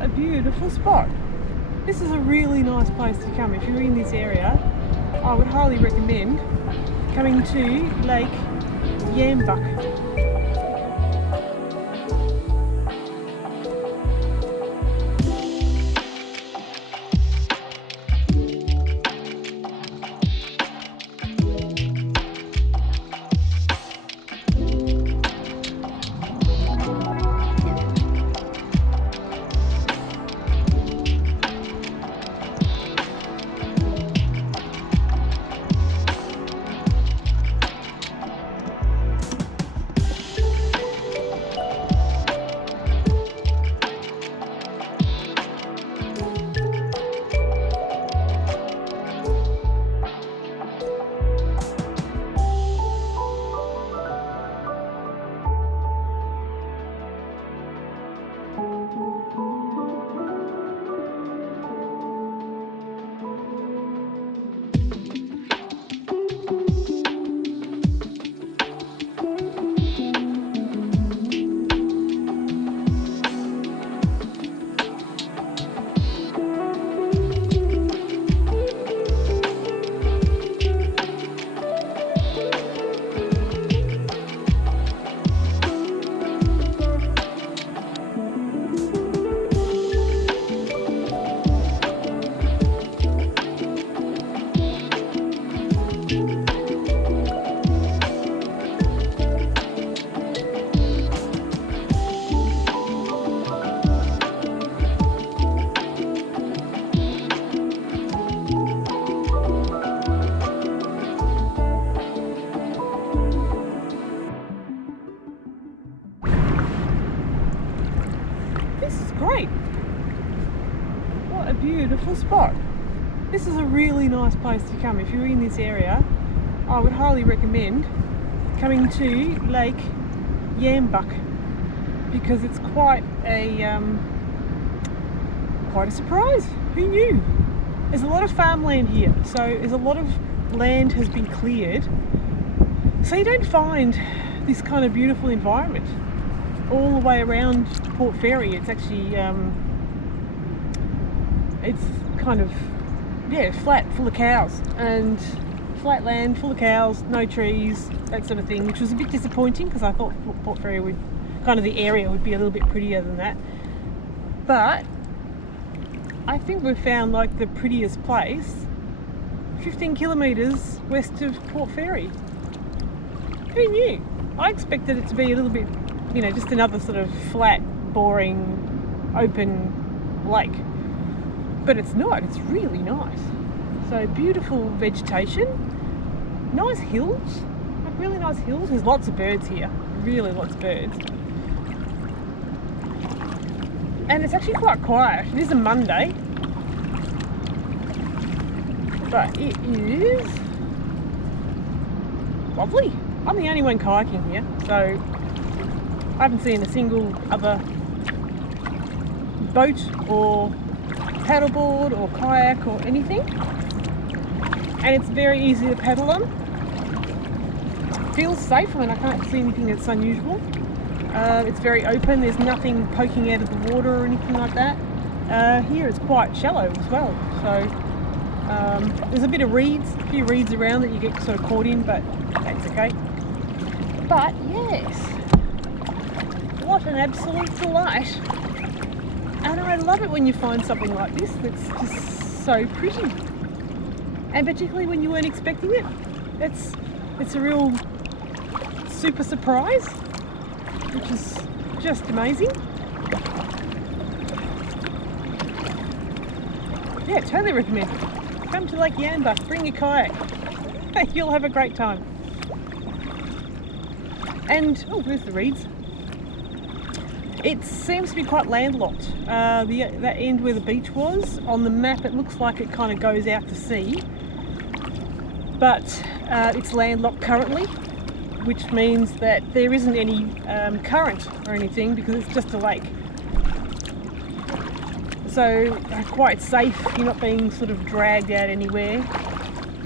What a beautiful spot. This is a really nice place to come. If you're in this area, I would highly recommend coming to Lake Yambuk. This is great. What a beautiful spot. This is a really nice place to come. If you're in this area, I would highly recommend coming to Lake Yambuk because it's quite a surprise. Who knew? There's a lot of farmland here, so there's a lot of land has been cleared, so you don't find this kind of beautiful environment all the way around Port Fairy. It's actually it's kind of flat, full of cows, and flat land full of cows, no trees, that sort of thing, which was a bit disappointing because I thought Port Fairy would the area would be a little bit prettier than that. But I think we've found like the prettiest place 15 kilometres west of Port Fairy. Who knew? I expected it to be a little bit, just another sort of flat, boring, open lake. But it's not, it's really nice. So beautiful vegetation, nice hills, like really nice hills. There's lots of birds here, really lots of birds. And it's actually quite quiet. It is a Monday, but it is lovely. I'm the only one kayaking here, so I haven't seen a single other boat or paddleboard or kayak or anything, and it's very easy to paddle on. Feels safe. I can't see anything that's unusual. It's very open, there's nothing poking out of the water or anything like that. Here it's quite shallow as well, so there's a bit of reeds, a few reeds around that you get sort of caught in, but that's okay. But yes, what an absolute delight. And I love it when you find something like this that's just so pretty, and particularly when you weren't expecting it. It's a real super surprise, which is just amazing. Yeah, totally recommend it. Come to Lake Yambuk, bring your kayak. You'll have a great time. And, oh, there's the reeds. It seems to be quite landlocked. That end where the beach was, on the map it looks like it kind of goes out to sea. But it's landlocked currently, which means that there isn't any current or anything because it's just a lake. So quite safe, you're not being sort of dragged out anywhere.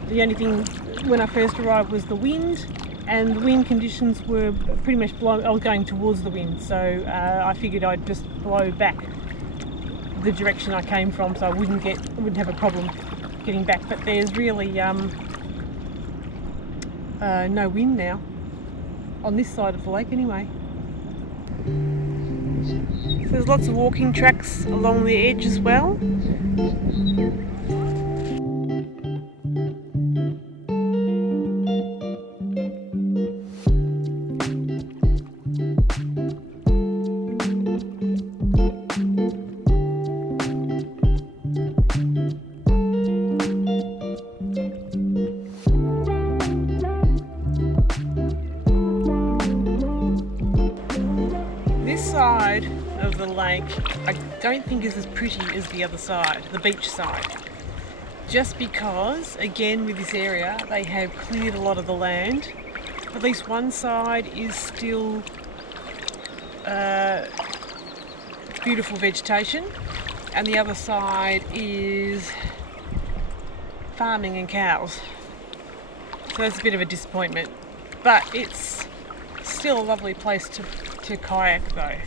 The only thing when I first arrived was the wind, and the wind conditions were pretty much blowing. I was going towards the wind, so I figured I'd just blow back. the direction I came from, so I wouldn't have a problem getting back. But there's really no wind now on this side of the lake anyway. So there's lots of walking tracks along the edge as well. Side of the lake I don't think is as pretty as the other side, the beach side, just because again with this area they have cleared a lot of the land. At least one side is still beautiful vegetation and the other side is farming and cows, so that's a bit of a disappointment, but it's still a lovely place to kayak though.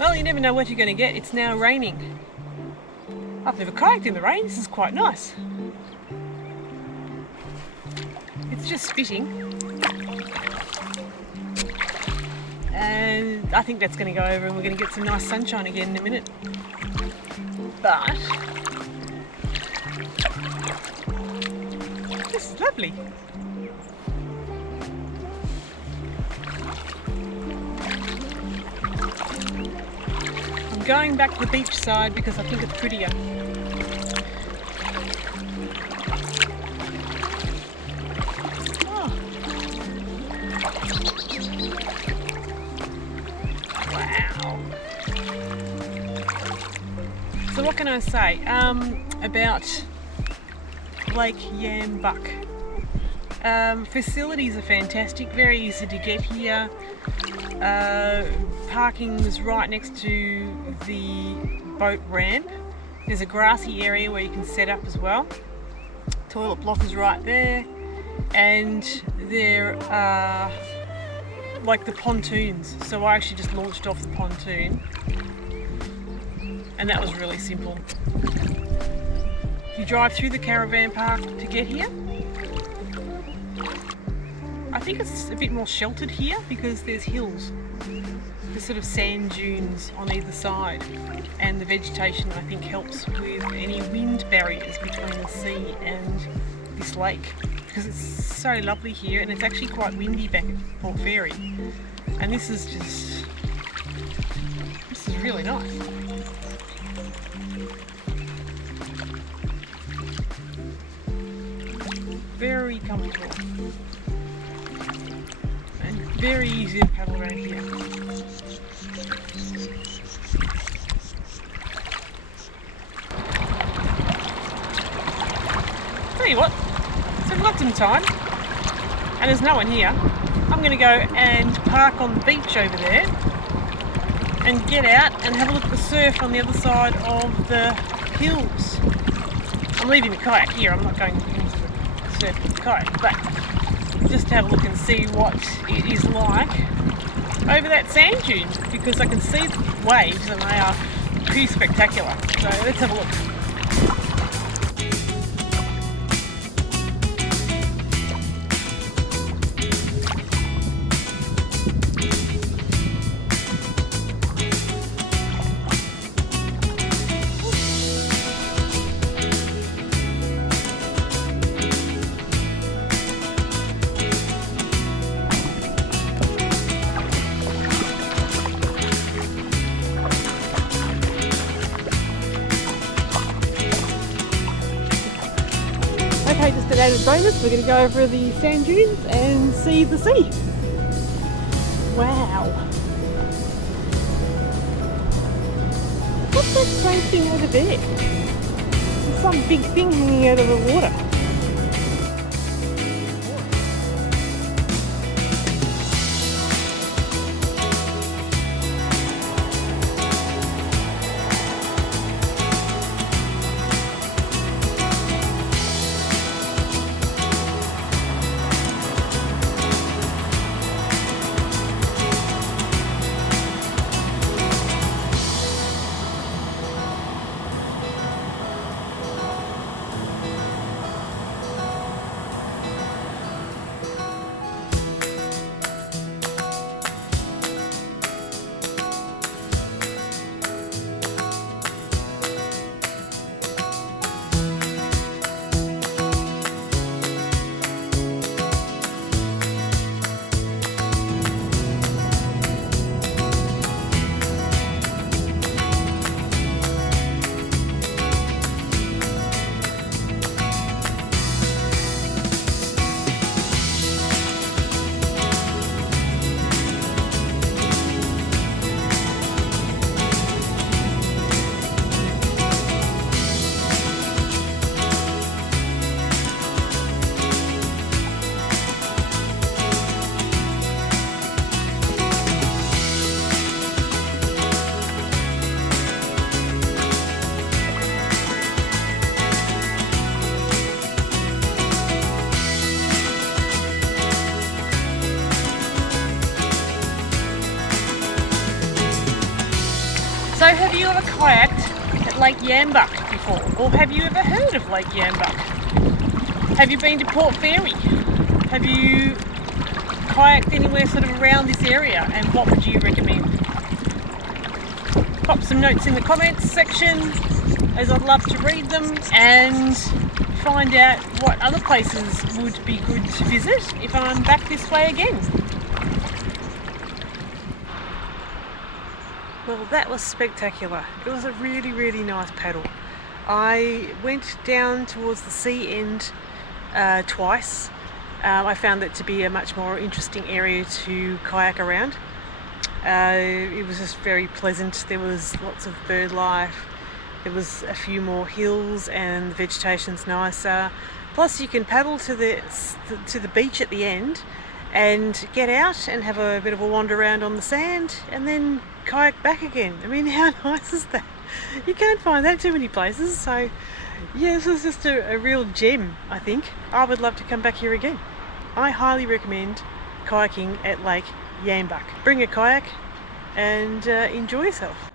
Well, you never know what you're going to get. It's now raining. I've never kayaked in the rain. This is quite nice. It's just spitting. And I think that's going to go over and we're going to get some nice sunshine again in a minute. But this is lovely. I'm going back to the beach side because I think it's prettier. Oh. Wow. So what can I say about Lake Yambuk? Facilities are fantastic, very easy to get here. Parking is right next to the boat ramp. There's a grassy area where you can set up as well. Toilet block is right there, and there are like the pontoons. So I actually just launched off the pontoon, and that was really simple. You drive through the caravan park to get here. I think it's a bit more sheltered here because there's hills. There's sort of sand dunes on either side, and the vegetation I think helps with any wind barriers between the sea and this lake, because it's so lovely here and it's actually quite windy back at Port Fairy, and this is really nice. Very comfortable and very easy to paddle around here. Tell you what, so we've got some time and there's no one here. I'm going to go and park on the beach over there and get out and have a look at the surf on the other side of the hills. I'm leaving the kayak here, I'm not going into the surf with the kayak, but just to have a look and see what it is like over that sand dune, because I can see the waves and they are pretty spectacular. So let's have a look. Okay, just an added bonus, we're going to go over the sand dunes and see the sea. Wow. What's that strange thing over there? There's some big thing hanging out of the water. So have you ever kayaked at Lake Yambuk before? Or have you ever heard of Lake Yambuk? Have you been to Port Fairy? Have you kayaked anywhere sort of around this area, and what would you recommend? Pop some notes in the comments section, as I'd love to read them and find out what other places would be good to visit if I'm back this way again. Well, that was spectacular. It was a really, really nice paddle. I went down towards the sea end twice. I found that to be a much more interesting area to kayak around. It was just very pleasant. There was lots of bird life. There was a few more hills and the vegetation's nicer. Plus you can paddle to the beach at the end and get out and have a bit of a wander around on the sand and then kayak back again. I mean, how nice is that? You can't find that too many places. So yeah, this was just a real gem, I think. I would love to come back here again. I highly recommend kayaking at Lake Yambuk. Bring a kayak and enjoy yourself.